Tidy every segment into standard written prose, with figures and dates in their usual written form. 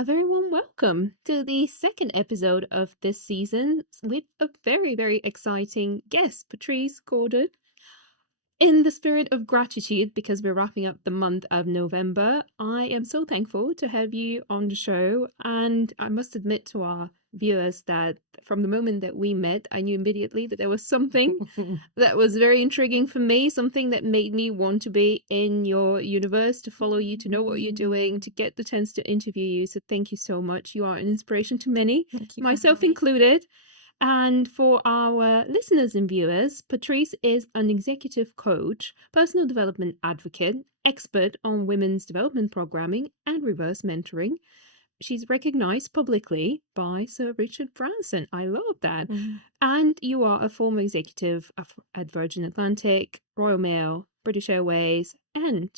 A very warm welcome to the second episode of this season with a very, very exciting guest, Patrice Gordon. In the spirit of gratitude, because we're wrapping up the month of November, I am so thankful to have you on the show. And I must admit to our viewers that from the moment that we met, I knew immediately that there was something that was very intriguing for me, something that made me want to be in your universe, to follow you, to know what you're doing, to get the chance to interview you. So thank you so much. You are an inspiration to many, Thank you for myself having me. included. And for our listeners and viewers, Patrice is an executive coach, personal development advocate, expert on women's development programming and reverse mentoring. She's recognized publicly by Sir Richard Branson. I love that. And you are a former executive at Virgin Atlantic, Royal Mail, British Airways, and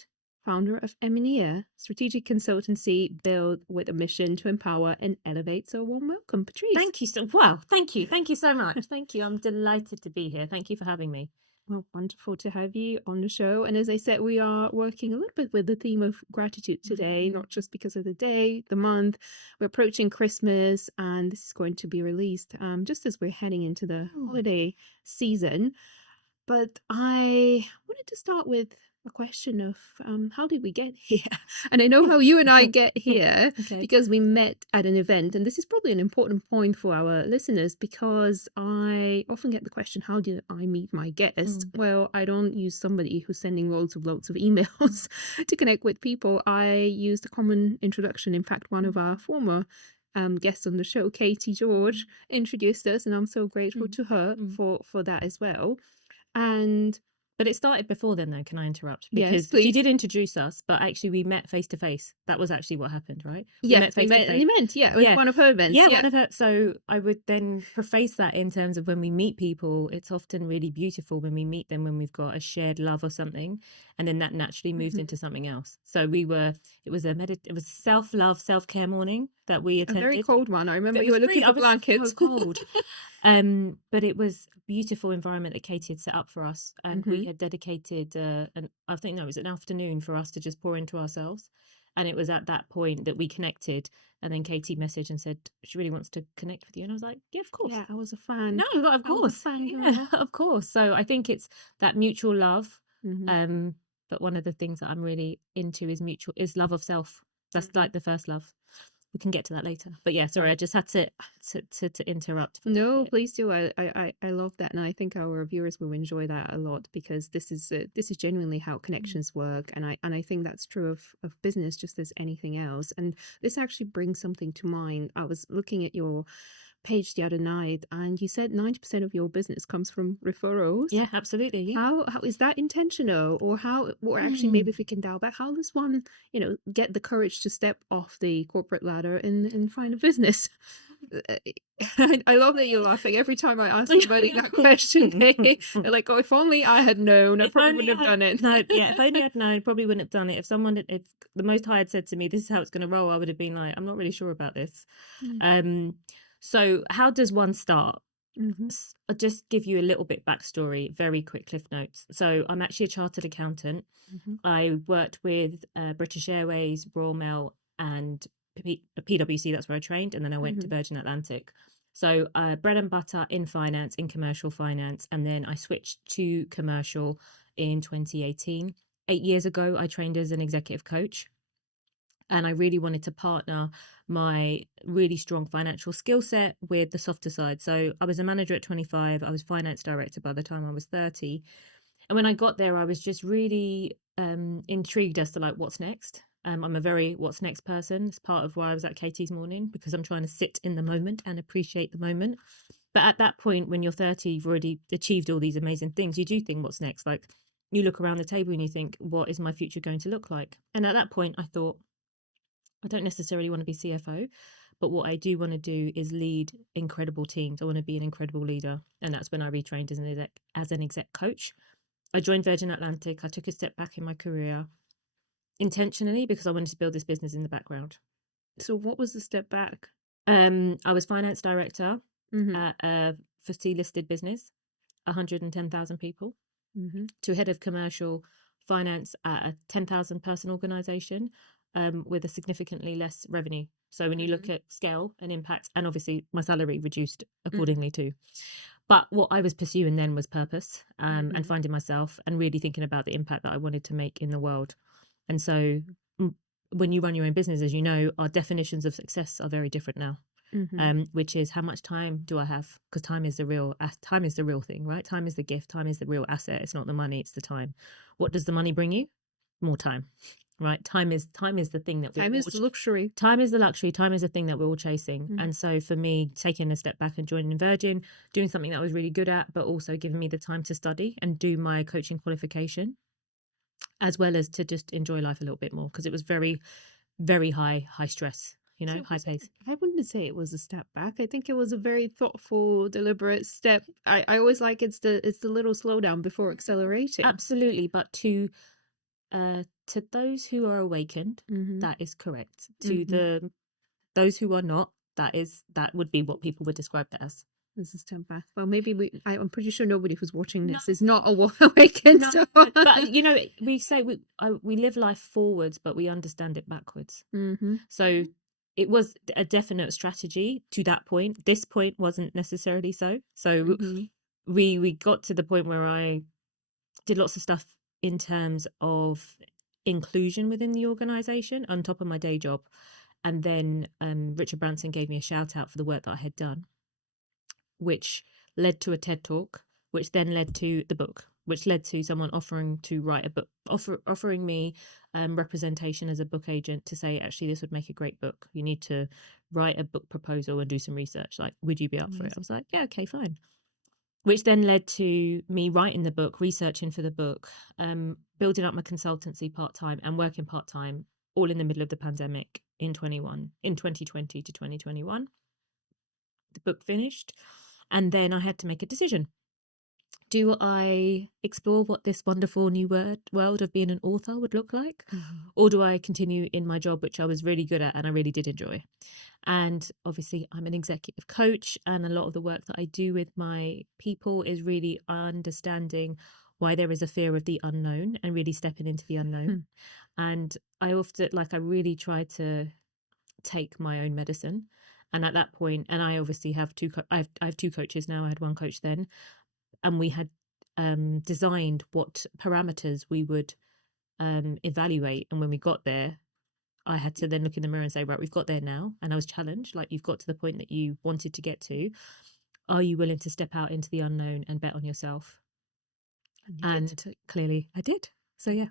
founder of Eminia, strategic consultancy built with a mission to empower and elevate. So warm welcome, Patrice. Thank you so wow. Thank you. Thank you so much. Thank you. I'm delighted to be here. Thank you for having me. Well, wonderful to have you on the show. And as I said, we are working a little bit with the theme of gratitude today, not just because of the day, the month. We're approaching Christmas, and this is going to be released just as we're heading into the holiday season. But I wanted to start with a question of how did we get here? And I know how you and I get here because we met at an event. And this is probably an important point for our listeners because I often get the question, how did I meet my guest? Well, I don't use somebody who's sending loads of emails to connect with people. I used a common introduction. In fact, one of our former guests on the show, Katie George, introduced us, and I'm so grateful to her for that as well. But it started before then, though. Can I interrupt? Yes, Because please. she did introduce us, but actually we met face to face. That was actually what happened, right? We met at an event. Yeah, it was one of her events. Yeah, one of her. So I would then preface that in terms of when we meet people, it's often really beautiful when we meet them when we've got a shared love or something, and then that naturally moves into something else. So it was a self-love, self-care morning that we attended. A very cold one. I remember you were looking for blankets. So cold. But it was a beautiful environment that Katie had set up for us, and we had dedicated it was an afternoon for us to just pour into ourselves. And it was at that point that we connected, and then Katie messaged and said she really wants to connect with you, and I was like, yeah, of course. Yeah, I was a fan. No, of course. Yeah, of course. So I think it's that mutual love. But one of the things that I'm really into is love of self. That's like the first love. We can get to that later. But yeah, sorry, I just had to interrupt. No, please do. I love that, and I think our viewers will enjoy that a lot because this is genuinely how connections work, and I think that's true of business just as anything else. And this actually brings something to mind. I was looking at your page the other night, and you said 90% of your business comes from referrals. Yeah, absolutely. Yeah. How is that intentional, or actually maybe if we can dial back, how does one get the courage to step off the corporate ladder and find a business? I love that you're laughing every time I ask somebody that question. They're like, oh, if only I had known, I probably wouldn't have done it. No, yeah, if only I'd known, probably wouldn't have done it. If the Most High had said to me, this is how it's going to roll, I would have been like, I'm not really sure about this. So how does one start? I'll just give you a little bit backstory, very quick cliff notes. So I'm actually a chartered accountant. I worked with British Airways, Royal Mail, and PwC. That's where I trained, and then I went to Virgin Atlantic. So bread and butter in finance, in commercial finance, and then I switched to commercial in 2018. 8 years ago, I trained as an executive coach. And I really wanted to partner my really strong financial skill set with the softer side. So I was a manager at 25. I was finance director by the time I was 30. And when I got there, I was just really intrigued as to like, what's next? I'm a very what's next person. It's part of why I was at Katie's morning, because I'm trying to sit in the moment and appreciate the moment. But at that point, when you're 30, you've already achieved all these amazing things. You do think, what's next? Like, you look around the table and you think, what is my future going to look like? And at that point, I thought, I don't necessarily want to be CFO, but what I do want to do is lead incredible teams. I want to be an incredible leader. And that's when I retrained as an exec coach. I joined Virgin Atlantic. I took a step back in my career intentionally because I wanted to build this business in the background. So what was the step back? I was finance director at a FTSE listed business, 110,000 people, to head of commercial finance at a 10,000 person organization. with a significantly less revenue. So when you look at scale and impact, and obviously my salary reduced accordingly too. But what I was pursuing then was purpose, and finding myself and really thinking about the impact that I wanted to make in the world. And so when you run your own business, as you know, our definitions of success are very different now. Which is how much time do I have? Because time is the real thing, right? Time is the gift. Time is the real asset. It's not the money, it's the time. What does the money bring you? More time, right? Time is the thing that time is the luxury. Time is the luxury. Time is the thing that we're all chasing. And so for me, taking a step back and joining Virgin, doing something that I was really good at, but also giving me the time to study and do my coaching qualification, as well as to just enjoy life a little bit more, because it was very, very high stress. High pace. I wouldn't say it was a step back. I think it was a very thoughtful, deliberate step. I always like it's the little slowdown before accelerating. Absolutely, but to those who are awakened, that is correct. To those who are not, that would be what people would describe that as. This is step back. Well, maybe I'm pretty sure nobody who's watching this is not awakened. No, so. But we say we live life forwards, but we understand it backwards. So it was a definite strategy to that point. This point wasn't necessarily so. So we got to the point where I did lots of stuff in terms of inclusion within the organization on top of my day job. And then Richard Branson gave me a shout out for the work that I had done, which led to a TED Talk, which then led to the book, which led to someone offering to write a book, offering me representation as a book agent to say, actually, this would make a great book. You need to write a book proposal and do some research. Like, would you be up for it? I was like, yeah, okay, fine. Which then led to me writing the book, researching for the book, building up my consultancy part-time and working part-time, all in the middle of the pandemic in 2020 to 2021. The book finished. And then I had to make a decision. Do I explore what this wonderful new world of being an author would look like? Or do I continue in my job, which I was really good at and I really did enjoy? And obviously, I'm an executive coach, and a lot of the work that I do with my people is really understanding why there is a fear of the unknown and really stepping into the unknown. And I often, I really try to take my own medicine. And at that point, and I obviously have I have two coaches now. I had one coach then, and we had designed what parameters we would evaluate. And when we got there, I had to then look in the mirror and say, right, we've got there now. And I was challenged, like, you've got to the point that you wanted to get to. Are you willing to step out into the unknown and bet on yourself? And clearly I did. So, yeah.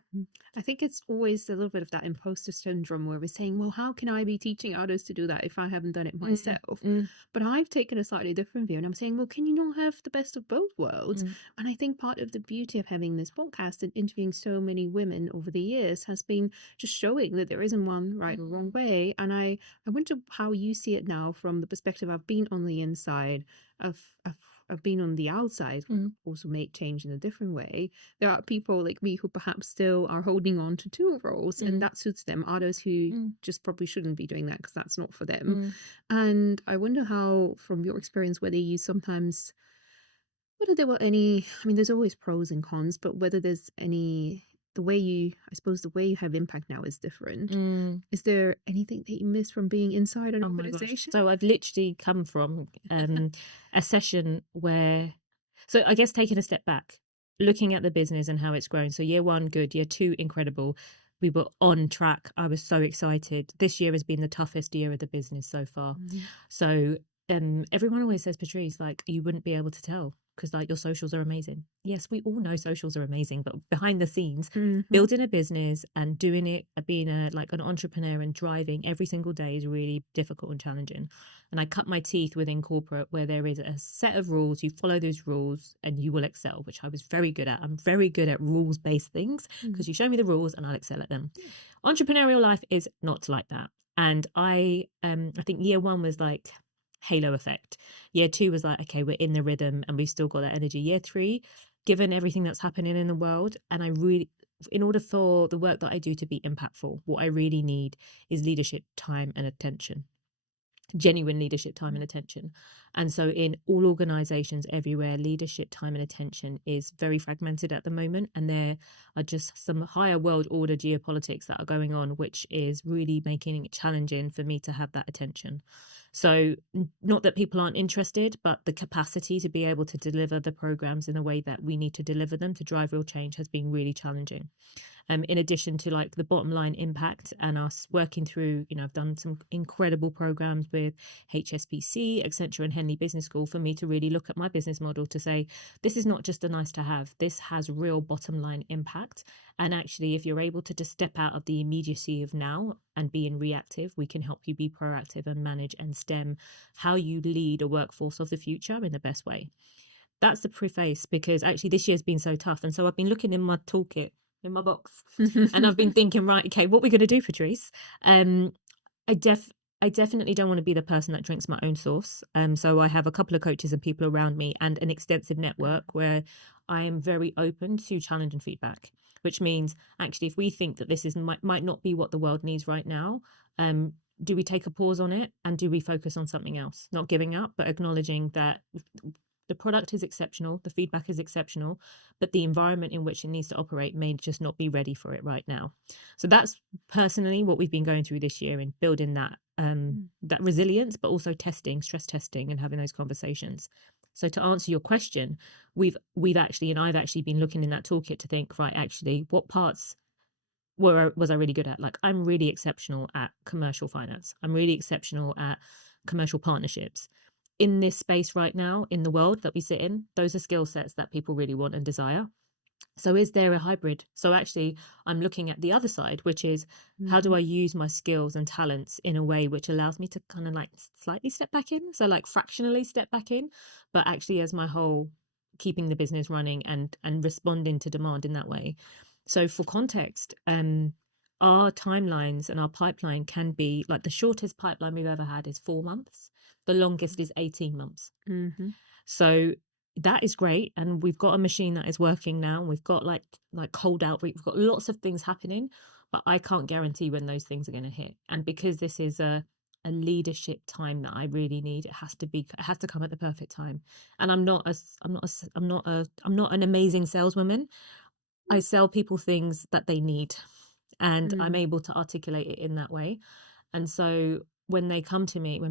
I think it's always a little bit of that imposter syndrome where we're saying, well, how can I be teaching others to do that if I haven't done it myself? But I've taken a slightly different view, and I'm saying, well, can you not have the best of both worlds? And I think part of the beauty of having this podcast and interviewing so many women over the years has been just showing that there isn't one right or wrong way. And I wonder how you see it now from the perspective I've been on the inside of been on the outside, also make change in a different way. There are people like me who perhaps still are holding on to two roles, and that suits them. Others who just probably shouldn't be doing that because that's not for them. And I wonder how, from your experience, whether there were any, I mean, there's always pros and cons, but whether there's any, the way you have impact now is different. Is there anything that you miss from being inside an organization? So I've literally come from a session where, so I guess taking a step back, looking at the business and how it's grown. So year 1, good. Year 2, incredible. We were on track. I was so excited. This year has been the toughest year of the business so far. So everyone always says, Patrice, like, you wouldn't be able to tell because, like, your socials are amazing. Yes, we all know socials are amazing, but behind the scenes, building a business and doing it, being an entrepreneur and driving every single day is really difficult and challenging. And I cut my teeth within corporate where there is a set of rules. You follow those rules and you will excel, which I was very good at. I'm very good at rules-based things because you show me the rules and I'll excel at them. Entrepreneurial life is not like that. And I think year 1 was like halo effect. Year 2 was like, okay, we're in the rhythm and we've still got that energy. Year 3, given everything that's happening in the world, and I really, in order for the work that I do to be impactful, what I really need is leadership, time and attention. genuine leadership time and attention. And so in all organizations everywhere, leadership time and attention is very fragmented at the moment, and there are just some higher world order geopolitics that are going on, which is really making it challenging for me to have that attention. So not that people aren't interested, but the capacity to be able to deliver the programs in the way that we need to deliver them to drive real change has been really challenging. In addition to like the bottom line impact and us working through, I've done some incredible programs with HSBC, Accenture and Henley Business School for me to really look at my business model to say, this is not just a nice to have, this has real bottom line impact. And actually, if you're able to just step out of the immediacy of now and being reactive, we can help you be proactive and manage and stem how you lead a workforce of the future in the best way. That's the preface, because actually this year's been so tough. And so I've been looking in my toolkit, in my box, and I've been thinking, right, okay, what are we going to do, Patrice? I definitely don't want to be the person that drinks my own sauce. So I have a couple of coaches and people around me and an extensive network where I am very open to challenge and feedback, which means actually if we think that this might not be what the world needs right now, do we take a pause on it and do we focus on something else? Not giving up, but acknowledging that the product is exceptional, the feedback is exceptional, but the environment in which it needs to operate may just not be ready for it right now. So that's personally what we've been going through this year in building that that resilience, but also stress testing and having those conversations. So to answer your question, I've actually been looking in that toolkit to think, right, actually, what parts was I really good at? Like, I'm really exceptional at commercial finance. I'm really exceptional at commercial partnerships. In this space right now, in the world that we sit in, those are skill sets that people really want and desire. So is there a hybrid? So actually, I'm looking at the other side, which is how do I use my skills and talents in a way which allows me to kind of like slightly step back in? So like fractionally step back in, but actually as my whole keeping the business running and responding to demand in that way. So for context, our timelines and our pipeline can be like the shortest pipeline we've ever had is 4 months. The longest is 18 months. So that is great. And we've got a machine that is working now. We've got like cold outreach. We've got lots of things happening, but I can't guarantee when those things are going to hit. And because this is a leadership time that I really need, it has to come at the perfect time. And I'm not an amazing saleswoman. I sell people things that they need, and I'm able to articulate it in that way. And so when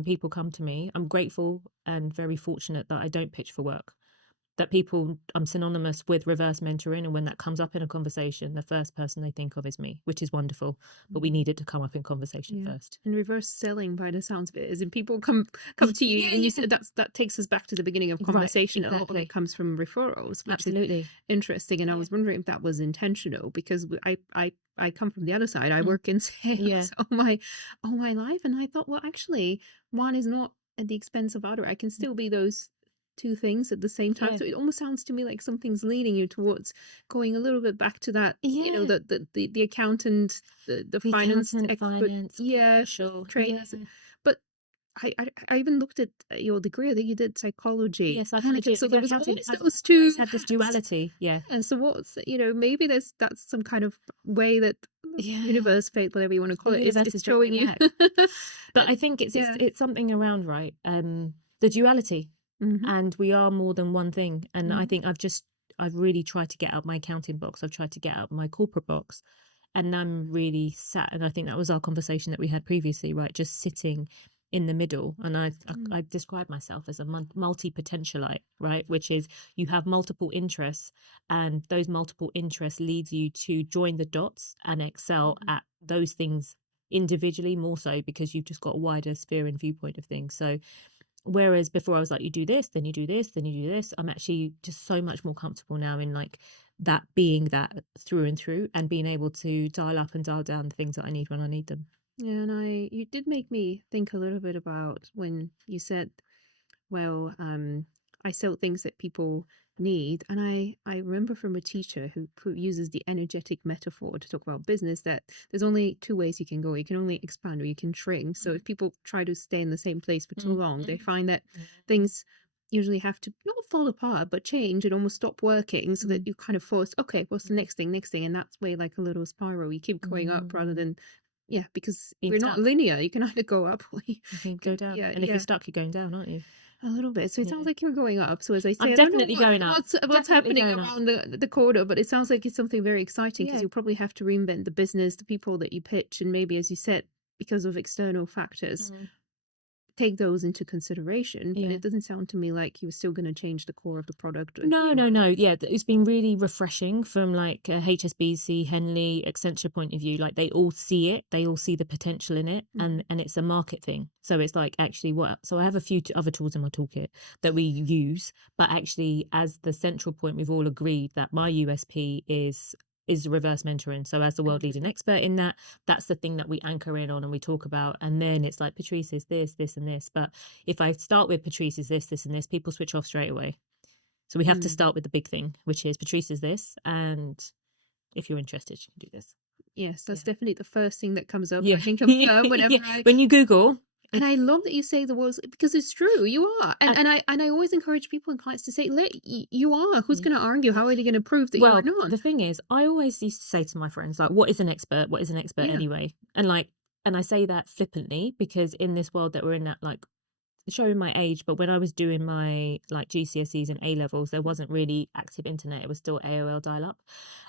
people come to me, I'm grateful and very fortunate that I don't pitch for work. That I'm synonymous with reverse mentoring, and when that comes up in a conversation, the first person they think of is me, which is wonderful, but we need it to come up in conversation first. And reverse selling, by the sounds of it, is in people come to you, and you said that takes us back to the beginning of conversation. Right, exactly. A lot of it comes from referrals, which absolutely is interesting. And I was wondering if that was intentional, because I come from the other side. I work in sales all my life, and I thought, well, actually, one is not at the expense of other. I can still be those two things at the same time. So it almost sounds to me like something's leading you towards going a little bit back to that, the accountant, the finance expert, sure, trainers. But I even looked at your degree. I think you did psychology. Yes, psychology. So there was always those two. Had this duality, And so what's maybe that's some kind of way that universe, fate, whatever you want to call it, is showing you. But I think it's something around the duality. And we are more than one thing. And I think I've really tried to get out my accounting box. I've tried to get out my corporate box. And I'm really sat, and I think that was our conversation that we had previously, right? Just sitting in the middle. And I describe myself as a multi-potentialite, right? Which is you have multiple interests, and those multiple interests leads you to join the dots and excel at those things individually, more so because you've just got a wider sphere and viewpoint of things. So whereas before I was like, you do this, then you do this, then you do this, I'm actually just so much more comfortable now in like that being that through and through, and being able to dial up and dial down the things that I need when I need them. Yeah, and you did make me think a little bit about when you said, well, I sell things that people need. And I remember from a teacher who uses the energetic metaphor to talk about business, that there's only two ways you can go. You can only expand or you can shrink. So if people try to stay in the same place for too long, they find that things usually have to not fall apart, but change and almost stop working, so that you kind of force, okay, what's the next thing? And that's way like a little spiral. You keep going up rather than Yeah, because being we're not stuck. linear. You can either go up or You can you go can, down. yeah, And if you're yeah, stuck, you're going down, aren't you? a little bit. So it sounds Yeah. like you're going up. So as I I'm say, I don't know definitely going up. what's Definitely happening going up. around the corner, but it sounds like it's something very exciting because Yeah. you'll probably have to reinvent the business, the people that you pitch, and maybe, as you said, because of external factors, Mm. take those into consideration. But Yeah. it doesn't sound to me like you're still going to change the core of the product or who No, you no, are. no. Yeah, it's been really refreshing from like a HSBC, Henley, Accenture point of view. Like they all see it, they all see the potential in it, Mhm. and it's a market thing. So it's like actually what. So I have a few other tools in my toolkit that we use, but actually as the central point, we've all agreed that my USP is reverse mentoring. So as the world leading expert in that, that's the thing that we anchor in on and we talk about. And then it's like Patrice is this, this, and this. But if I start with Patrice is this, this, and this, people switch off straight away. So we have to Mm. start with the big thing, which is Patrice is this, and if you're interested, you can do this. Yes, that's Yeah. definitely the first thing that comes up. Yeah. I can confirm whenever Yeah. I. When you Google, And I love that you say the words because it's true. You are, and uh, I always encourage people and clients to say, You are. Who's yeah. going to argue? How are they going to prove that you are Well, not?" the thing is, I always used to say to my friends, like, what is an expert? What is an expert Yeah. anyway? And like, and I say that flippantly because in this world that we're in, that like showing my age, but when I was doing my like GCSEs and A levels, there wasn't really active internet. It was still AOL dial up.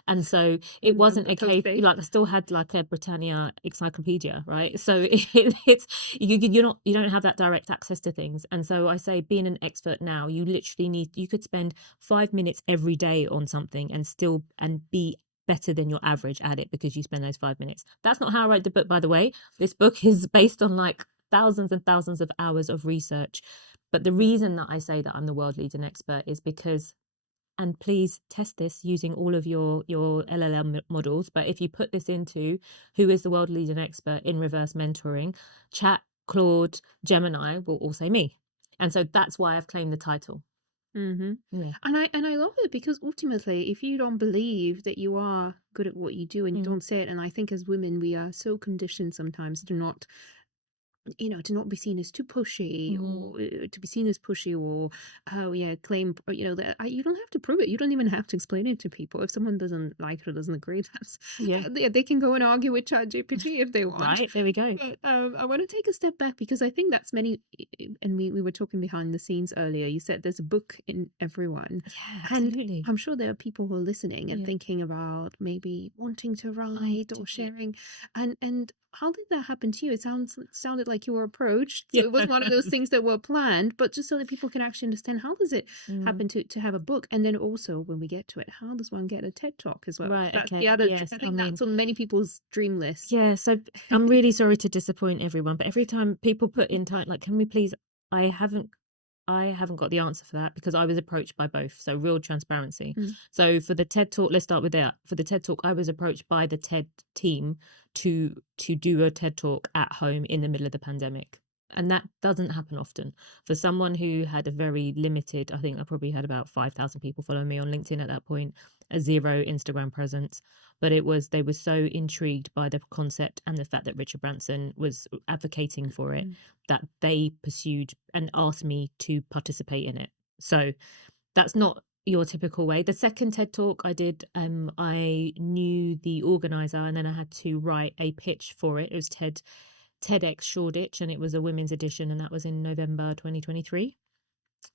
And so it wasn't a Those case days. like I still had like a Britannia encyclopedia, right? So it's you don't have that direct access to things. And so I say being an expert now, you literally you could spend 5 minutes every day on something and still and be better than your average at it because you spend those 5 minutes. That's not how I wrote the book, by the way. This book is based on like thousands and thousands of hours of research. But the reason that I say that I'm the world leading expert is because, and please test this using all of your LLM models, but if you put this into who is the world leading expert in reverse mentoring, Chat, Claude, Gemini will all say me. And so that's why I've claimed the title. Mm-hmm. Yeah. And I love it because ultimately, if you don't believe that you are good at what you do and you Mm. don't say it, and I think as women we are so conditioned sometimes to not, to not be seen as too pushy, Mm. or to be seen as pushy, or oh yeah, claim, that you don't have to prove it. You don't even have to explain it to people. If someone doesn't like it or doesn't agree, that's Yeah. they can go and argue with ChatGPT if they want. Right. There we go. But I want to take a step back because I think that's many, and we were talking behind the scenes earlier. You said there's a book in everyone, Yeah, and absolutely. I'm sure there are people who are listening and Yeah. thinking about maybe wanting to Oh, write or dear. sharing, and how did that happen to you? It sounded like you were approached, so Yeah. it was one of those things that were planned, but just so that people can actually understand, how does it Mm. happen to have a book, and then also when we get to it, how does one get a TED talk as well? Right. That's the Okay. other. Yes. I I think mean, that's on many people's dream list. yeah, so I'm really sorry to disappoint everyone, but every time people put in time, like, can we please? I haven't, I haven't got the answer for that because I was approached by both. So real transparency. Mm. So for the TED talk, let's start with that. For the TED talk, I was approached by the TED team to do a TED talk at home in the middle of the pandemic. And that doesn't happen often. For someone who had a very limited, I think I probably had about 5,000 people following me on LinkedIn at that point, a zero Instagram presence. But they were so intrigued by the concept and the fact that Richard Branson was advocating for it Mm. that they pursued and asked me to participate in it. So that's not your typical way. The second TED talk I did, I knew the organizer and then I had to write a pitch for it. It was TEDx Shoreditch and it was a women's edition and that was in November 2023.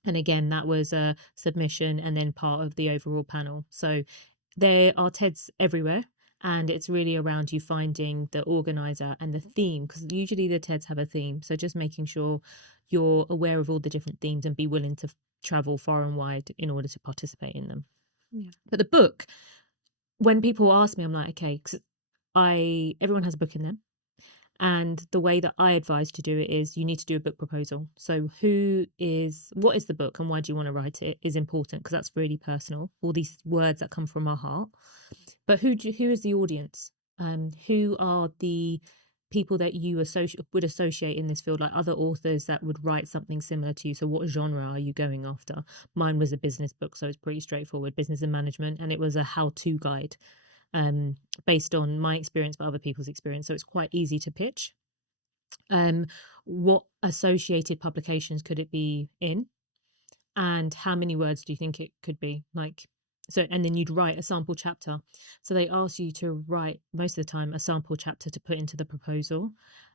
And again, that was a submission and then part of the overall panel. So there are TEDs everywhere. And it's really around you finding the organizer and the theme, because usually the TEDs have a theme. So just making sure you're aware of all the different themes and be willing to travel far and wide in order to participate in them. Yeah. But the book, when people ask me, I'm like, okay, because everyone has a book in them. And the way that I advise to do it is you need to do a book proposal. So what is the book and why do you want to write it is important because that's really personal. All these words that come from our heart. But who is the audience? Who are the people that you would associate in this field, like other authors that would write something similar to you? So what genre are you going after? Mine was a business book, so it's pretty straightforward, business and management, and it was a how-to guide based on my experience but other people's experience, so it's quite easy to pitch. What associated publications could it be in, and how many words do you think it could be? Like So, and then you'd write a sample chapter. So they ask you to write, most of the time, a sample chapter to put into the proposal.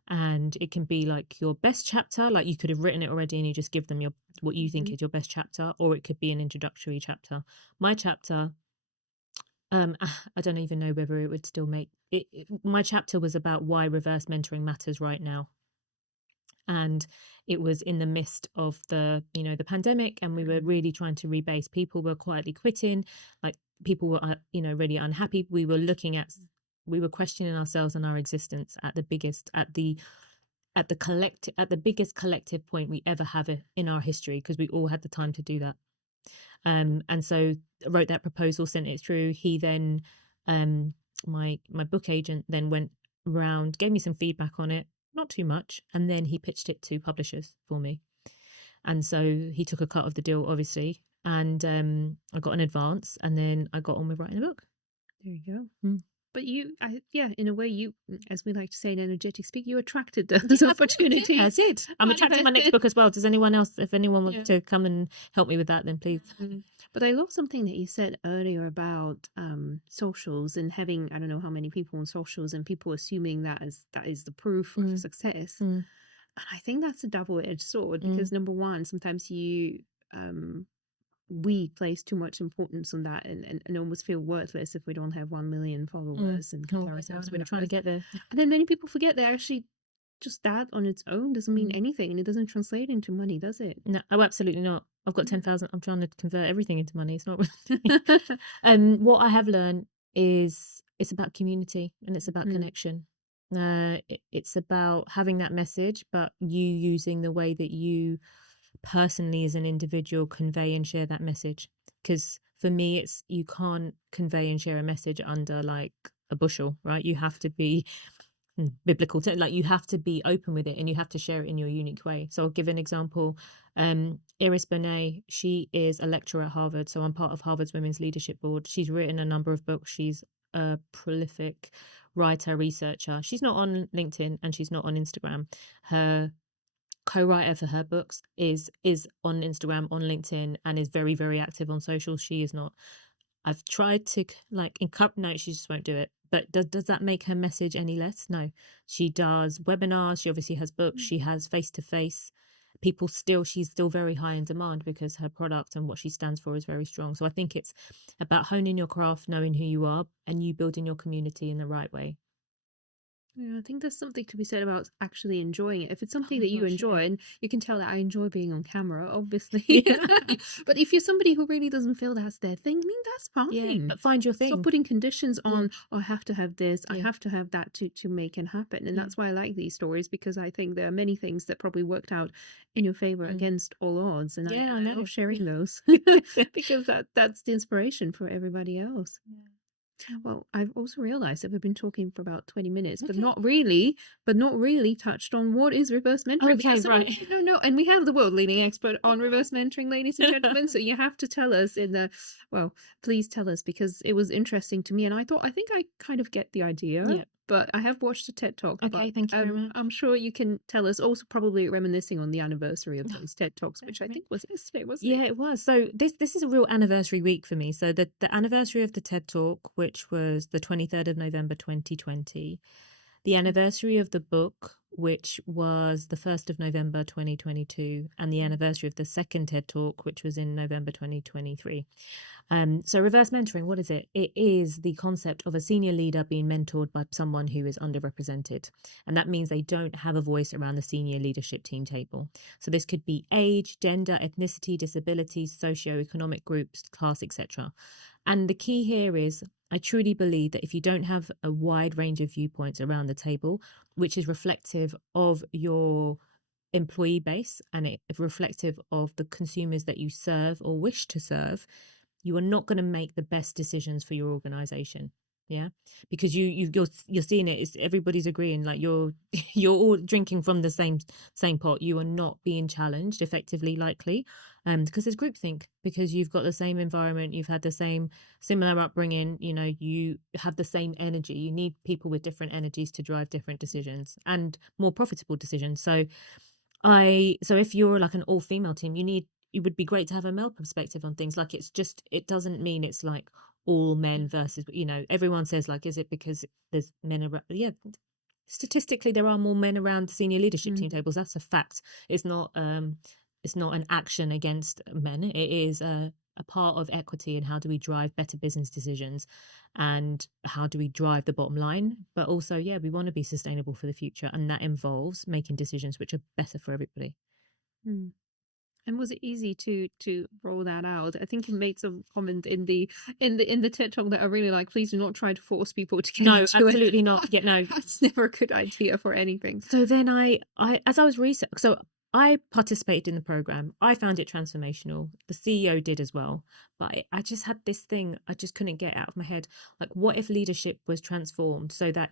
And it can be like your best chapter, like you could have written it already and you just give them what you think Mhm. is your best chapter, or it could be an introductory chapter. My chapter, I don't even know whether it would still make it. My chapter was about why reverse mentoring matters right now. And it was in the midst of the pandemic, and we were really trying to rebase. People were quietly quitting, like people were really unhappy. We were questioning ourselves and our existence at the biggest at the biggest collective point we ever have in our history, because we all had the time to do that. And so I wrote that proposal, sent it through. He then my book agent then went round, gave me some feedback on it, not too much, and then he pitched it to publishers for me. And so he took a cut of the deal, obviously, and I got an advance, and then I got on with writing a book. There you go. But in a way, as we like to say in energetic speak, you attracted those opportunities. Yeah, that's it. I'm attracting my next book as well. Does anyone else, if anyone wants to come and help me with that, then please. But I love something that you said earlier about socials and having, I don't know how many people on socials, and people assuming that is the proof of success. And I think that's a double-edged sword, because number one, sometimes we place too much importance on that and almost feel worthless if we don't have 1 million followers and compare ourselves with trying to get there. And then many people forget that actually just that on its own doesn't mean anything, and it doesn't translate into money, does it? No, absolutely not. I've got 10,000. I'm trying to convert everything into money. It's not what I have learned is it's about community, and it's about connection. It's about having that message, but you using the way that you personally as an individual convey and share that message. Because for me, it's, you can't convey and share a message under like a bushel, right? You have to be biblical, like you have to be open with it, and you have to share it in your unique way. So I'll give an example. Iris Bonet, she is a lecturer at Harvard, so I'm part of Harvard's Women's Leadership Board. She's written a number of books. She's a prolific writer, researcher. She's not on LinkedIn and she's not on Instagram. Her co-writer for her books is on Instagram, on LinkedIn, and is very, very active on social. She is not. I've tried to like encourage, no, she just won't do it. But does that make her message any less? No. She does webinars. She obviously has books. She has face-to-face. She's still very high in demand because her product and what she stands for is very strong. So I think it's about honing your craft, knowing who you are, and you building your community in the right way. Yeah, I think there's something to be said about actually enjoying it. If it's something that you enjoy, and you can tell that I enjoy being on camera, obviously. But if you're somebody who really doesn't feel that's their thing, I mean, that's fine. Yeah, but find your thing. Stop putting conditions on, oh, I have to have this, I have to have that to make it happen. And that's why I like these stories, because I think there are many things that probably worked out in your favor against all odds. And I love sharing those because that's the inspiration for everybody else. Well, I've also realized that we've been talking for about 20 minutes, but not really touched on what is reverse mentoring. Okay, right. No. And we have the world leading expert on reverse mentoring, ladies and gentlemen. So you have to tell us please tell us, because it was interesting to me. And I think I kind of get the idea. Yeah. But I have watched the TED Talk. Okay, thank you very much. I'm sure you can tell us, also probably reminiscing on the anniversary of those TED Talks, which I think was yesterday, wasn't it? Yeah, it was. So this is a real anniversary week for me. So the anniversary of the TED Talk, which was the 23rd of November 2020. The anniversary of the book, which was the 1st of November 2022, and the anniversary of the second TED Talk, which was in November 2023. So reverse mentoring, what is it? It is the concept of a senior leader being mentored by someone who is underrepresented. And that means they don't have a voice around the senior leadership team table. So this could be age, gender, ethnicity, disabilities, socioeconomic groups, class, etc. And the key here is, I truly believe that if you don't have a wide range of viewpoints around the table, which is reflective of your employee base and reflective of the consumers that you serve or wish to serve, you are not going to make the best decisions for your organization. Yeah, because you're seeing it. It's, everybody's agreeing, like you're all drinking from the same pot. You are not being challenged effectively, likely, because there's groupthink. Because you've got the same environment, you've had the similar upbringing. You know, you have the same energy. You need people with different energies to drive different decisions and more profitable decisions. So if you're like an all-female team, you need it would be great to have a male perspective on things. Like, it doesn't mean it's like all men versus, everyone says like, is it because there's men around? Yeah, statistically there are more men around senior leadership team tables. That's a fact. It's not an action against men. It is a part of equity, and how do we drive better business decisions, and how do we drive the bottom line. But also, yeah, we want to be sustainable for the future, and that involves making decisions which are better for everybody. Mm. And was it easy to roll that out? I think you made some comment in the TED talk that I really like. Please do not try to force people to get No, into it. absolutely not. Yeah, no. That's never a good idea for anything. So then I as I was so I participated in the program. I found it transformational. The CEO did as well. But I just had this thing I just couldn't get out of my head. Like, what if leadership was transformed so that,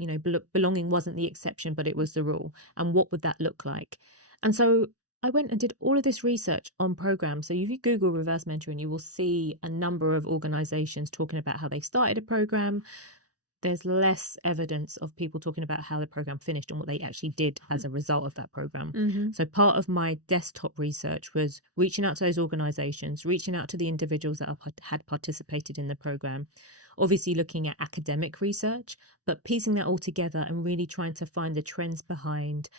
belonging wasn't the exception, but it was the rule? And what would that look like? And so I went and did all of this research on programs. So if you Google reverse mentoring, you will see a number of organizations talking about how they started a program. There's less evidence of people talking about how the program finished and what they actually did as a result of that program. So part of my desktop research was reaching out to those organizations, reaching out to the individuals that had participated in the program, obviously looking at academic research, but piecing that all together and really trying to find the trends behind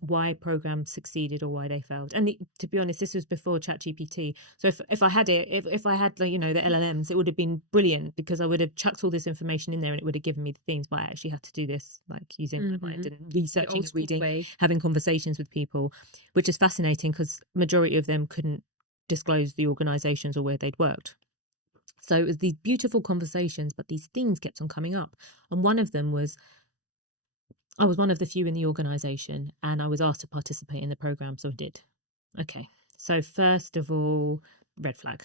why programs succeeded or why they failed. And to be honest, this was before ChatGPT. So if I had the LLMs, it would have been brilliant, because I would have chucked all this information in there and it would have given me the things. But I actually had to do this like using my mind and researching and reading, having conversations with people, which is fascinating because majority of them couldn't disclose the organizations or where they'd worked. So it was these beautiful conversations, but these themes kept on coming up. And one of them was, I was one of the few in the organization and I was asked to participate in the program. So I did. Okay. So first of all, red flag.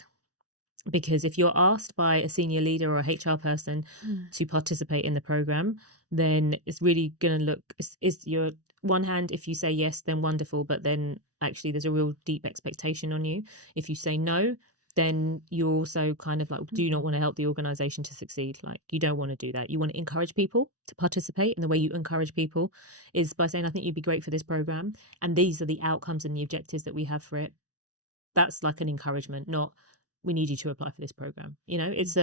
Because if you're asked by a senior leader or a HR person to participate in the program, then it's really going to look, is your one hand, if you say yes, then wonderful. But then actually there's a real deep expectation on you. If you say no, then you also kind of like do not want to help the organization to succeed. Like, you don't want to do that. You want to encourage people to participate. And the way you encourage people is by saying, I think you'd be great for this program, and these are the outcomes and the objectives that we have for it. That's like an encouragement, not we need you to apply for this program. It's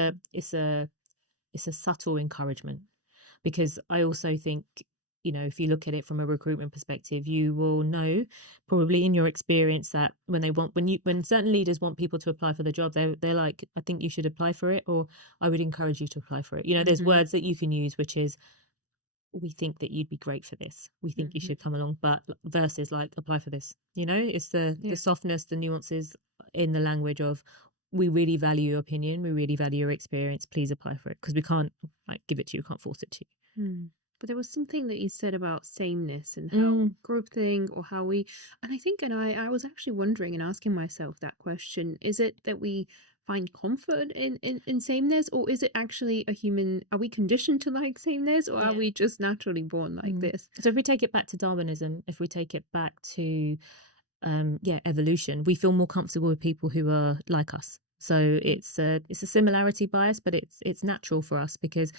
a subtle encouragement, because I also think, if you look at it from a recruitment perspective, you will know probably in your experience that when certain leaders want people to apply for the job, they're like, I think you should apply for it, or I would encourage you to apply for it. There's words that you can use, which is, we think that you'd be great for this. We think you should come along, but versus like, apply for this. It's the softness, the nuances in the language of, we really value your opinion. We really value your experience. Please apply for it, because we can't like give it to you. Can't force it to you. But there was something that you said about sameness and how groupthink, or how we, and I think, and I was actually wondering and asking myself that question, is it that we find comfort in sameness, or is it actually are we conditioned to like sameness, or are we just naturally born like this? So if we take it back to Darwinism, if we take it back to evolution, we feel more comfortable with people who are like us. So it's a similarity bias, but it's natural for us, because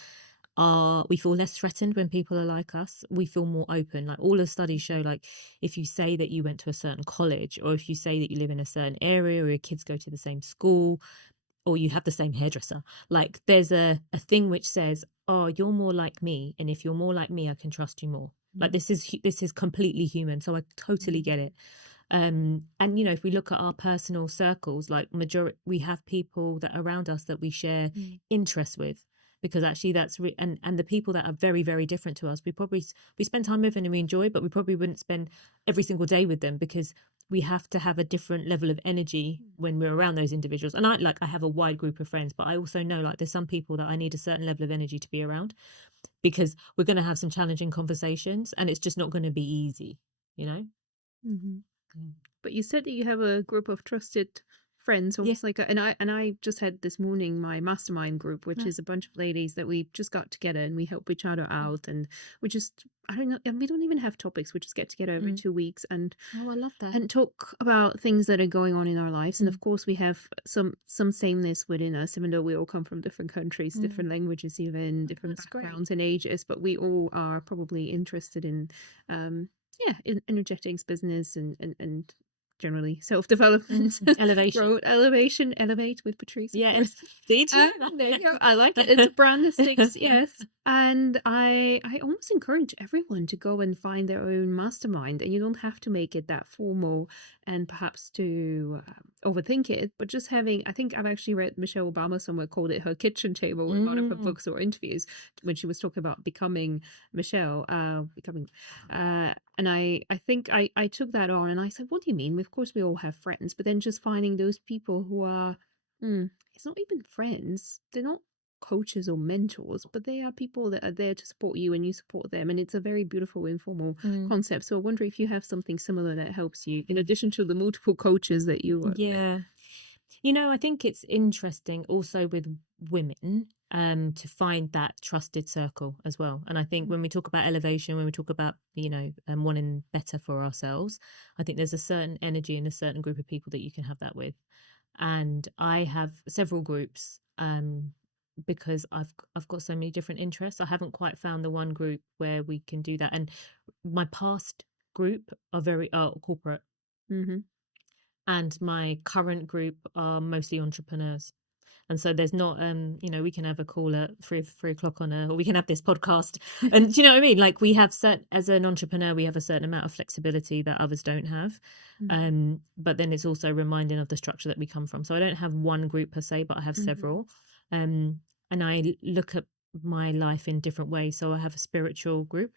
we feel less threatened when people are like us. We feel more open. Like, all the studies show, like, if you say that you went to a certain college, or if you say that you live in a certain area, or your kids go to the same school, or you have the same hairdresser, like, there's a thing which says, oh, you're more like me, and if you're more like me, I can trust you more. Like, this is completely human. So I totally get it. And if we look at our personal circles, like, we have people that are around us that we share interests with, because actually that's and the people that are very, very different to us, we spend time with and we enjoy, but we probably wouldn't spend every single day with them, because we have to have a different level of energy when we're around those individuals. And I have a wide group of friends, but I also know, like, there's some people that I need a certain level of energy to be around, because we're going to have some challenging conversations, and it's just not going to be easy, But you said that you have a group of trusted friends, almost like and I just had this morning my mastermind group, which is a bunch of ladies that we just got together and we help each other out, and we just, I don't know, and we don't even have topics. We just get together every 2 weeks and I love that, and talk about things that are going on in our lives. And of course we have some sameness within us, even though we all come from different countries, different languages, even different backgrounds and ages, but we all are probably interested in in energetics, business, and generally self-development, Elevation. growth, elevation, elevate with Patrice. Yes, did There you go. I like it. It's a brand that sticks, yes. And I almost encourage everyone to go and find their own mastermind, and you don't have to make it that formal and perhaps to overthink it, but just having, I think I've actually read Michelle Obama somewhere called it her kitchen table in one of her books or interviews when she was talking about becoming Michelle, and I think I took that on and I said, what do you mean? Of course we all have friends, but then just finding those people who are, it's not even friends. They're not coaches or mentors, but they are people that are there to support you and you support them. And it's a very beautiful, informal concept. So I wonder if you have something similar that helps you, in addition to the multiple coaches that you work with. I think it's interesting also with women to find that trusted circle as well. And I think when we talk about elevation, when we talk about, wanting better for ourselves, I think there's a certain energy and a certain group of people that you can have that with. And I have several groups because I've got so many different interests. I haven't quite found the one group where we can do that. And my past group are very corporate. And my current group are mostly entrepreneurs. And so there's not, we can have a call at 3 o'clock or we can have this podcast. And do you know what I mean? Like we have as an entrepreneur, we have a certain amount of flexibility that others don't have. But then it's also reminding of the structure that we come from. So I don't have one group per se, but I have several. And I look at my life in different ways. So I have a spiritual group.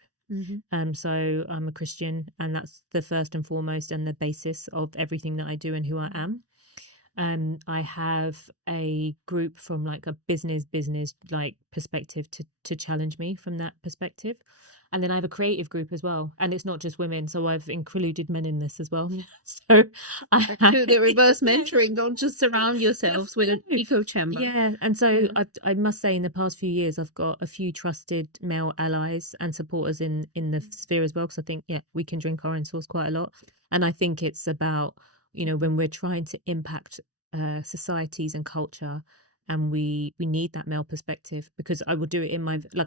So I'm a Christian, and that's the first and foremost and the basis of everything that I do and who I am. I have a group from like a business like perspective to challenge me from that perspective. And then I have a creative group as well. And it's not just women. So I've included men in this as well. So I do the reverse mentoring. Don't just surround yourselves with an echo chamber. Yeah. And so I must say in the past few years, I've got a few trusted male allies and supporters in the sphere as well. Because I think, we can drink our own sauce quite a lot. And I think it's about, when we're trying to impact societies and culture, and we need that male perspective, because I will do it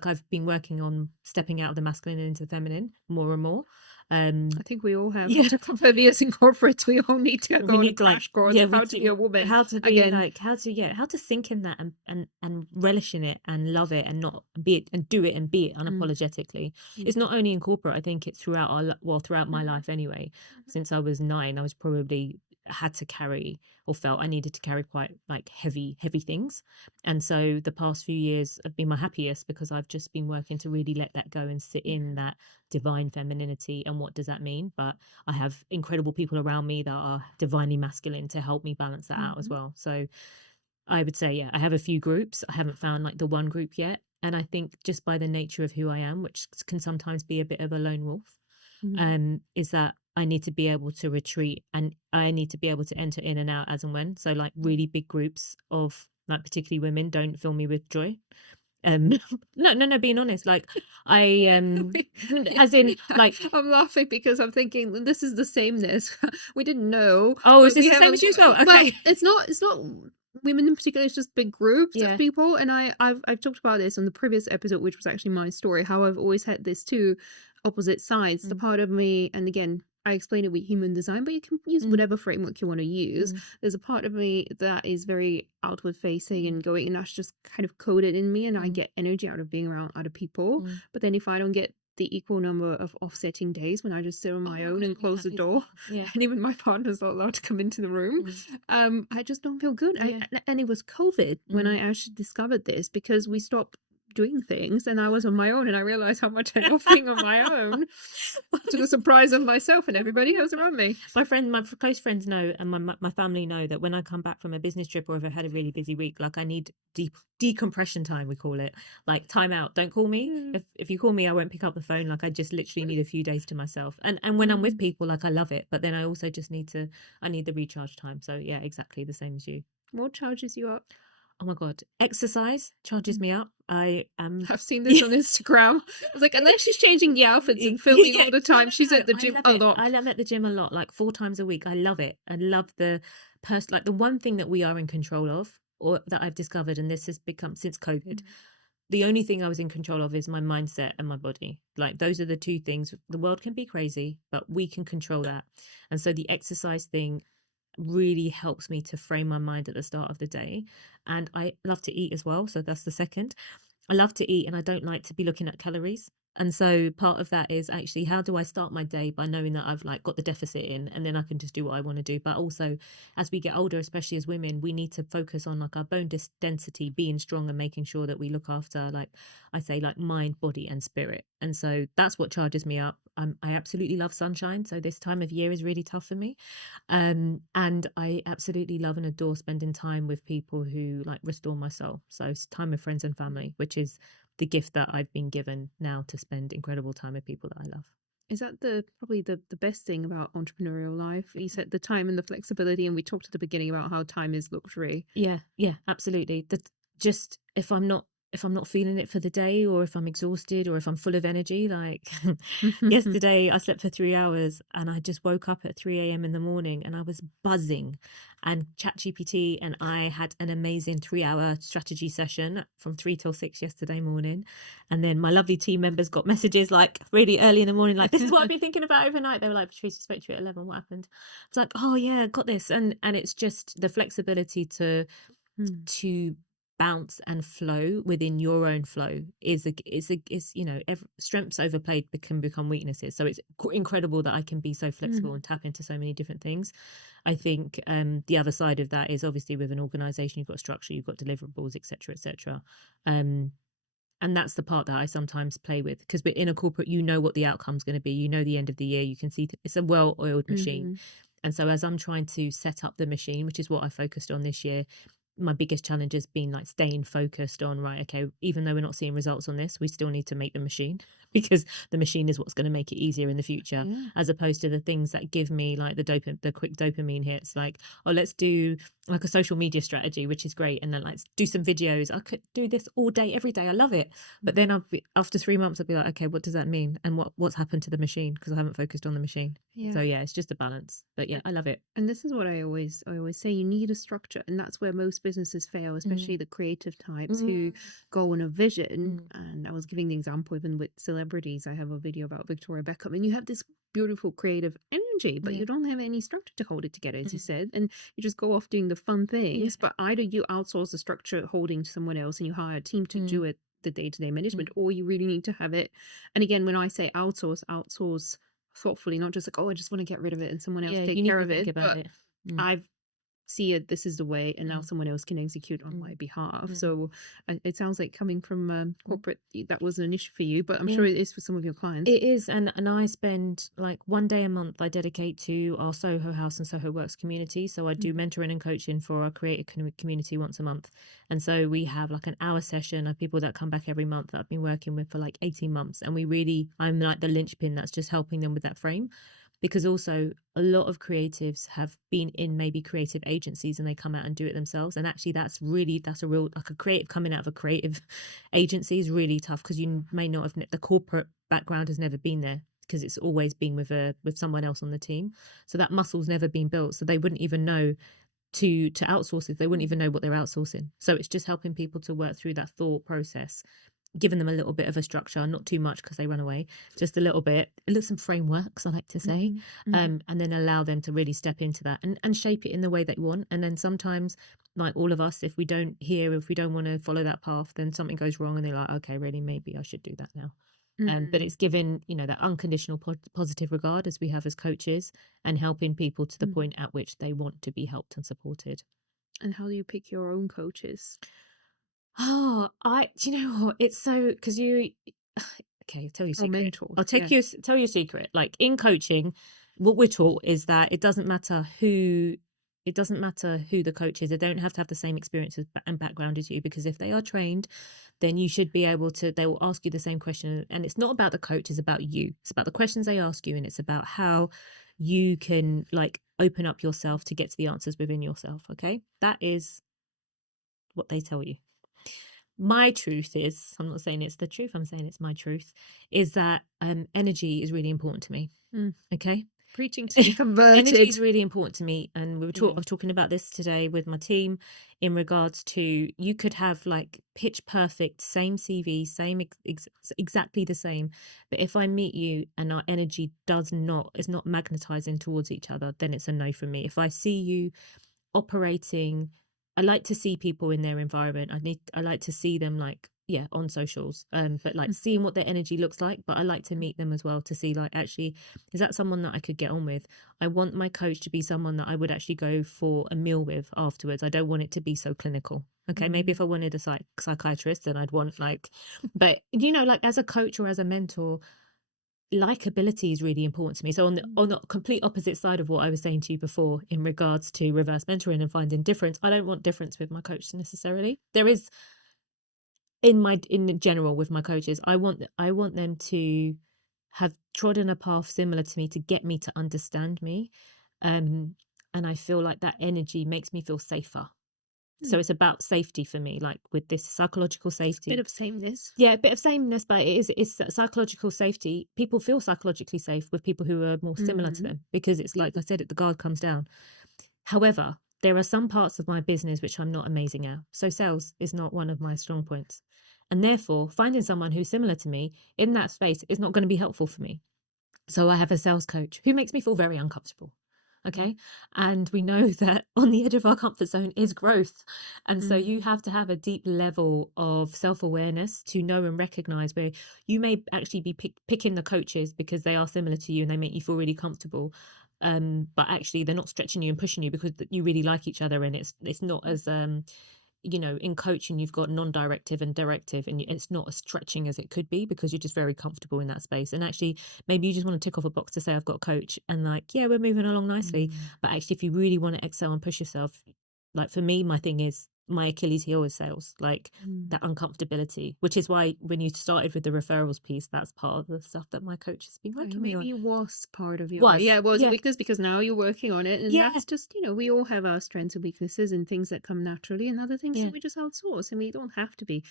I've been working on stepping out of the masculine and into the feminine more and more. I think we all have. After a couple of years in corporate, we all need to go on a crash course of how to be a woman, how to be again. How to think in that and relish in it and love it and not be it and do it and be it unapologetically. It's not only in corporate. I think it's throughout my life anyway. Since I was 9, I was probably had to carry or felt I needed to carry quite like heavy things. And so the past few years have been my happiest because I've just been working to really let that go and sit in that divine femininity. And what does that mean? But I have incredible people around me that are divinely masculine to help me balance that out as well. So I would say, I have a few groups. I haven't found like the one group yet. And I think just by the nature of who I am, which can sometimes be a bit of a lone wolf, is that I need to be able to retreat and I need to be able to enter in and out as and when. So like really big groups of like particularly women don't fill me with joy. No, being honest, like I as in like I'm laughing because I'm thinking this is the sameness. We didn't know. Oh, is this the same as you as well? Okay. Well, it's not women in particular, it's just big groups of people. And I've talked about this on the previous episode, which was actually my story, how I've always had this two opposite sides. The part of me, and again, I explain it with human design, but you can use whatever framework you want to use. There's a part of me that is very outward facing and going, and that's just kind of coded in me, and I get energy out of being around other people. But then if I don't get the equal number of offsetting days when I just sit on my own and close the door, and even my partner's not allowed to come into the room, I just don't feel good. And it was COVID when I actually discovered this, because we stopped doing things and I was on my own, and I realized how much I love being on my own, to the surprise of myself and everybody else around me. My close friends know, and my family know, that when I come back from a business trip or if I've had a really busy week, like I need decompression time, we call it, like time out. Don't call me. If you call me, I won't pick up the phone. Like I just literally need a few days to myself. And when I'm with people, like I love it, but then I also just need the recharge time. So yeah, exactly the same as you. What charges you up? Oh my God. Exercise charges me up. I've seen this on Instagram. I was like, unless she's changing the outfits and filming all the time, she's at the gym a lot. I'm at the gym a lot, like 4 times a week. I love it. I love the like the one thing that we are in control of, or that I've discovered, and this has become since COVID, the only thing I was in control of is my mindset and my body. Like those are the two things. The world can be crazy, but we can control that. And so the exercise thing really helps me to frame my mind at the start of the day. And I love to eat as well. So that's the second. I love to eat and I don't like to be looking at calories. And so part of that is actually, how do I start my day by knowing that I've like got the deficit in, and then I can just do what I want to do. But also as we get older, especially as women, we need to focus on like our bone density being strong and making sure that we look after, like I say, like mind, body and spirit. And so that's what charges me up. I absolutely love sunshine. So this time of year is really tough for me. And I absolutely love and adore spending time with people who like restore my soul. So it's time with friends and family, which is the gift that I've been given now, to spend incredible time with people that I love. Is that probably the best thing about entrepreneurial life? You said the time and the flexibility, and we talked at the beginning about how time is luxury. Yeah, absolutely. Just if I'm not feeling it for the day, or if I'm exhausted, or if I'm full of energy, like yesterday I slept for 3 hours and I just woke up at 3 a.m. in the morning and I was buzzing, and ChatGPT and I had an amazing 3-hour strategy session from 3 till 6 yesterday morning. And then my lovely team members got messages like really early in the morning, like, this is what I've been thinking about overnight. They were like, Patrice, I spoke to you at 11, what happened? It's like, oh yeah, got this. And it's just the flexibility to bounce and flow within your own flow is strengths overplayed can become weaknesses. So it's incredible that I can be so flexible and tap into so many different things. I think the other side of that is obviously with an organization, you've got structure, you've got deliverables, etc. And that's the part that I sometimes play with, because we're in a corporate, you know what the outcome's going to be, you know the end of the year, you can see it's a well-oiled machine. And so as I'm trying to set up the machine, which is what I focused on this year, my biggest challenge has been like staying focused on, right, okay, even though we're not seeing results on this, we still need to make the machine, because the machine is what's going to make it easier in the future, as opposed to the things that give me like the quick dopamine hits, like, oh, let's do like a social media strategy, which is great, and then let's do some videos. I could do this all day, every day. I love it. But then after 3 months, I'll be like, okay, what does that mean? And what's happened to the machine? Because I haven't focused on the machine. So yeah, it's just a balance. But yeah, I love it. And this is what I always say, you need a structure, and that's where most businesses fail, especially the creative types who go on a vision. And I was giving the example even with celebrities. I have a video about Victoria Beckham, and you have this beautiful creative energy, but you don't have any structure to hold it together, as you said, and you just go off doing the fun things. But either you outsource the structure holding to someone else and you hire a team to do it, the day-to-day management, or you really need to have it. And again, when I say outsource thoughtfully, not just like, oh, I just want to get rid of it and someone else take care of it. But I've see it, this is the way, and now someone else can execute on my behalf. So it sounds like coming from corporate, that wasn't an issue for you, but I'm sure it is for some of your clients. It is. And I spend like 1 day a month I dedicate to our Soho House and Soho Works community. So I do mentoring and coaching for our creative community once a month. And so we have like an hour session of people that come back every month that I've been working with for like 18 months. And I'm like the linchpin that's just helping them with that frame. Because also a lot of creatives have been in maybe creative agencies and they come out and do it themselves. And actually that's a real, like a creative coming out of a creative agency is really tough, because you may not have, the corporate background has never been there, because it's always been with someone else on the team. So that muscle's never been built. So they wouldn't even know to outsource it. They wouldn't even know what they're outsourcing. So it's just helping people to work through that thought process, giving them a little bit of a structure, not too much because they run away, just a little bit, some frameworks, I like to say, and then allow them to really step into that and shape it in the way that you want. And then sometimes, like all of us, if we don't want to follow that path, then something goes wrong and they're like, okay, really, maybe I should do that now. But it's given, that unconditional positive regard as we have as coaches, and helping people to the point at which they want to be helped and supported. And how do you pick your own coaches? Oh, do you know what? It's so, because okay, tell you secret. Mentors. I'll tell you a secret. Like in coaching, what we're taught is that it doesn't matter who the coach is. They don't have to have the same experiences and background as you, because if they are trained, then you should be able to, they will ask you the same question. And it's not about the coach, it's about you. It's about the questions they ask you, and it's about how you can like open up yourself to get to the answers within yourself. Okay. That is what they tell you. My truth is, I'm not saying it's the truth, I'm saying it's my truth, is that energy is really important to me. Okay. Preaching to the Energy converted. is really important to me, and I was talking about this today with my team in regards to, you could have like pitch perfect, same CV, exactly the same, but if I meet you and our energy is not magnetizing towards each other, then it's a no for me. If I see you operating, I like to see people in their environment. I like to see them like, yeah, on socials, but like seeing what their energy looks like. But I like to meet them as well to see like, actually, is that someone that I could get on with? I want my coach to be someone that I would actually go for a meal with afterwards. I don't want it to be so clinical. Okay, maybe if I wanted a psychiatrist, then I'd want like, but you know, like as a coach or as a mentor, likability is really important to me. So on the complete opposite side of what I was saying to you before in regards to reverse mentoring and finding difference, I don't want difference with my coach necessarily. There is in general with my coaches, I want them to have trodden a path similar to me to get me to understand me. And I feel like that energy makes me feel safer. So it's about safety for me, like with this psychological safety. Bit of sameness. Yeah, a bit of sameness, but it's psychological safety. People feel psychologically safe with people who are more similar to them, because it's like I said, the guard comes down. However, there are some parts of my business which I'm not amazing at. So sales is not one of my strong points. And therefore, finding someone who's similar to me in that space is not going to be helpful for me. So I have a sales coach who makes me feel very uncomfortable. Okay. And we know that on the edge of our comfort zone is growth. And so you have to have a deep level of self-awareness to know and recognize where you may actually be picking the coaches because they are similar to you and they make you feel really comfortable. But actually they're not stretching you and pushing you because you really like each other. And it's not as, you know, in coaching, you've got non-directive and directive, and it's not as stretching as it could be because you're just very comfortable in that space. And actually, maybe you just want to tick off a box to say, I've got a coach, and like, yeah, we're moving along nicely. But actually, if you really want to excel and push yourself, like for me, my thing is my Achilles heel is sales, like that uncomfortability, which is why when you started with the referrals piece, that's part of the stuff that my coach has been working with me on. Maybe it was part of your it was a weakness because now you're working on it, and that's just, you know, we all have our strengths and weaknesses and things that come naturally and other things that we just outsource, and we don't have to be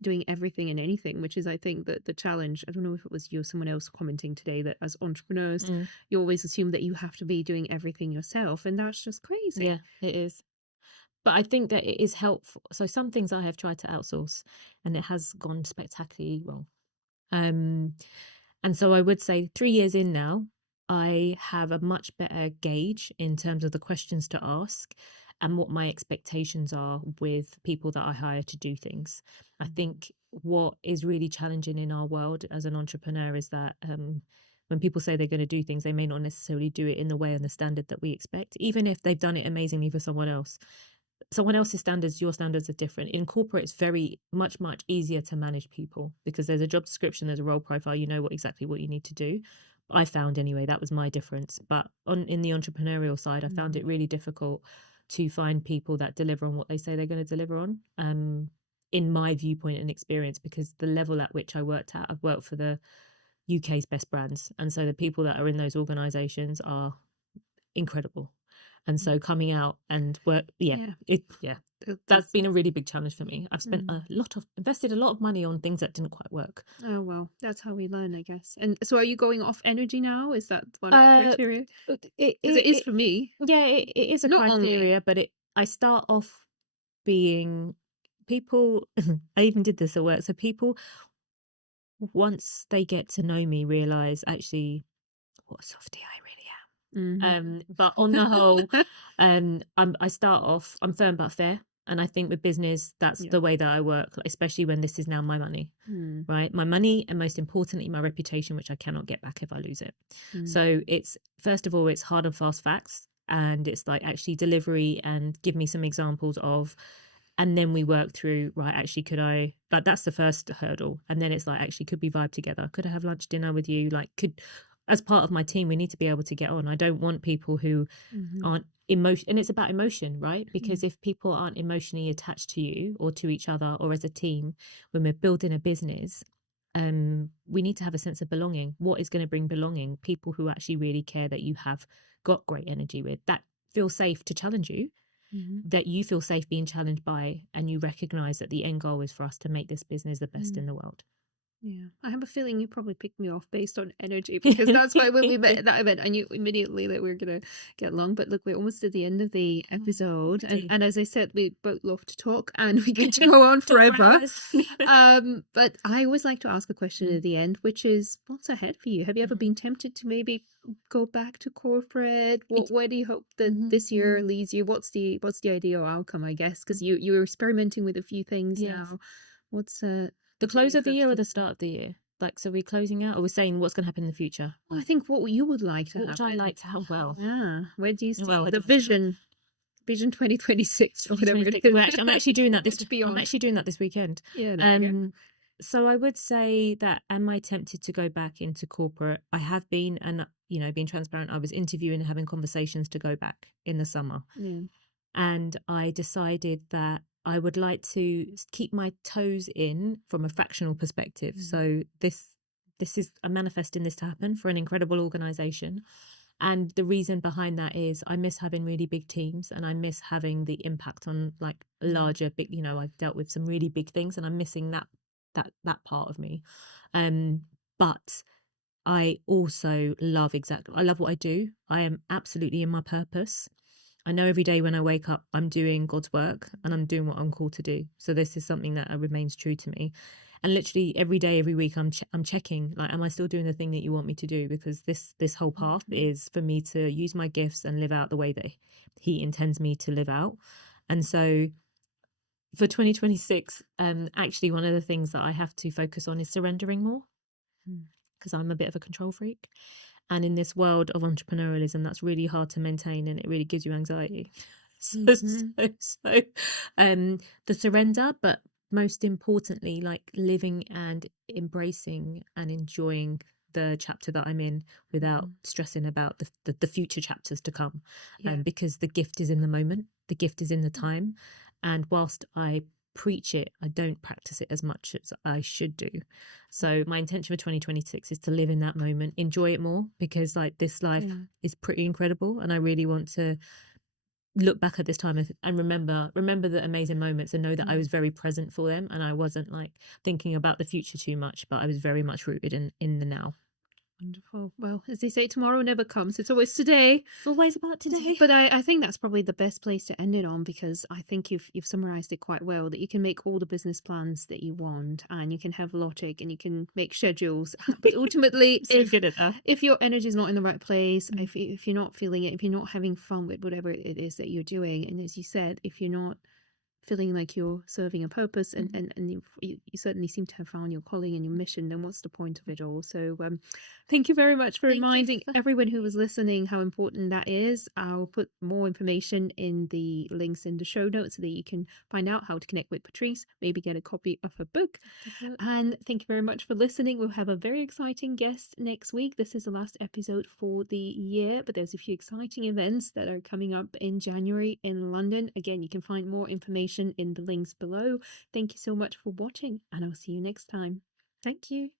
doing everything and anything, which is I think that the challenge. I don't know if it was you or someone else commenting today that as entrepreneurs you always assume that you have to be doing everything yourself, and that's just crazy. Yeah, it is. But I think that it is helpful. So some things I have tried to outsource and it has gone spectacularly wrong. And so I would say 3 years in now, I have a much better gauge in terms of the questions to ask and what my expectations are with people that I hire to do things. I think what is really challenging in our world as an entrepreneur is that when people say they're going to do things, they may not necessarily do it in the way and the standard that we expect, even if they've done it amazingly for someone else. Someone else's standards, your standards are different. In corporate, it's very much easier to manage people because there's a job description, there's a role profile, you know exactly what you need to do. I found anyway, that was my difference. But in the entrepreneurial side, I found it really difficult to find people that deliver on what they say they're going to deliver on, in my viewpoint and experience, because the level at which I worked at, I've worked for the UK's best brands. And so the people that are in those organizations are incredible. And so coming out and work, that's been a really big challenge for me. I've spent invested a lot of money on things that didn't quite work. Oh, well, that's how we learn, I guess. And so are you going off energy now? Is that one of the criteria? It is for me. Yeah, it is a criteria, but I start off being people, I even did this at work. So people, once they get to know me, realize actually what a softie I really am. But on the whole, I start off, I'm firm but fair. And I think with business, that's the way that I work, especially when this is now my money, right? My money, and most importantly, my reputation, which I cannot get back if I lose it. So it's, first of all, it's hard and fast facts. And it's like actually delivery and give me some examples of, and then we work through, right, actually, could I, like, that's the first hurdle. And then it's like, actually, could we vibe together? Could I have lunch, dinner with you? Like, as part of my team, we need to be able to get on. I don't want people who aren't and it's about emotion, right? Because if people aren't emotionally attached to you or to each other or as a team, when we're building a business, we need to have a sense of belonging. What is going to bring belonging? People who actually really care that you have got great energy with, that feel safe to challenge you, that you feel safe being challenged by, and you recognize that the end goal is for us to make this business the best in the world. Yeah, I have a feeling you probably picked me off based on energy because that's why when we met at that event, I knew immediately that we were gonna get along. But look, we're almost at the end of the episode, and Already. and as I said, we both love to talk, and we get to go on Talk for forever. hours. But I always like to ask a question Mm. at the end, which is, what's ahead for you? Have you ever Mhm. been tempted to maybe go back to corporate? It- Where do you hope that mhm. this year leads you? What's the ideal outcome? I guess because you're experimenting with a few things Yes. now. What's The what are close your of the first year or thoughts? the start of the year? Like, so we're closing out, or we're saying what's going to happen in the future? Well, I think what you would like to What would I happen. like to have? Well, Yeah. Where do you well, see where the do I start? vision 2026 or whatever it 2026. is? I'm actually doing that this. Much I'm beyond. actually doing that this weekend. Yeah, there you go. So I would say that, am I tempted to go back into corporate? I have been, and being transparent, I was interviewing and having conversations to go back in the summer, Yeah. and I decided that I would like to keep my toes in from a fractional perspective. Mm. So this is, I'm manifesting this to happen for an incredible organization. And the reason behind that is I miss having really big teams, and I miss having the impact on like larger big, I've dealt with some really big things, and I'm missing that part of me. But I also I love what I do. I am absolutely in my purpose. I know every day when I wake up, I'm doing God's work and I'm doing what I'm called to do. So this is something that remains true to me. And literally every day, every week, I'm checking, like, am I still doing the thing that you want me to do? Because this whole path is for me to use my gifts and live out the way that He intends me to live out. And so for 2026, actually one of the things that I have to focus on is surrendering more, because I'm a bit of a control freak. And in this world of entrepreneurialism, that's really hard to maintain, and it really gives you anxiety. The surrender, but most importantly, like living and embracing and enjoying the chapter that I'm in without stressing about the future chapters to come. Yeah. Because the gift is in the moment, the gift is in the time. And whilst I preach it, I don't practice it as much as I should do. So my intention for 2026 is to live in that moment, enjoy it more, because like this life is pretty incredible, and I really want to look back at this time and remember the amazing moments, and know that I was very present for them, and I wasn't like thinking about the future too much, but I was very much rooted in the now. Wonderful. Well, as they say, tomorrow never comes. It's always today. It's always about today. But I think that's probably the best place to end it on, because I think you've summarized it quite well, that you can make all the business plans that you want, and you can have logic, and you can make schedules. But ultimately, So good at that. if your energy is not in the right place, if you're not feeling it, if you're not having fun with whatever it is that you're doing, and as you said, if you're not feeling like you're serving a purpose, and you certainly seem to have found your calling and your mission, then what's the point of it all? So thank you very much for reminding everyone who was listening how important that is. I'll put more information in the links in the show notes so that you can find out how to connect with Patrice, maybe get a copy of her book. And thank you very much for listening. We'll have a very exciting guest next week. This is the last episode for the year, but there's a few exciting events that are coming up in January in London. Again, you can find more information in the links below. Thank you so much for watching, and I'll see you next time. Thank you.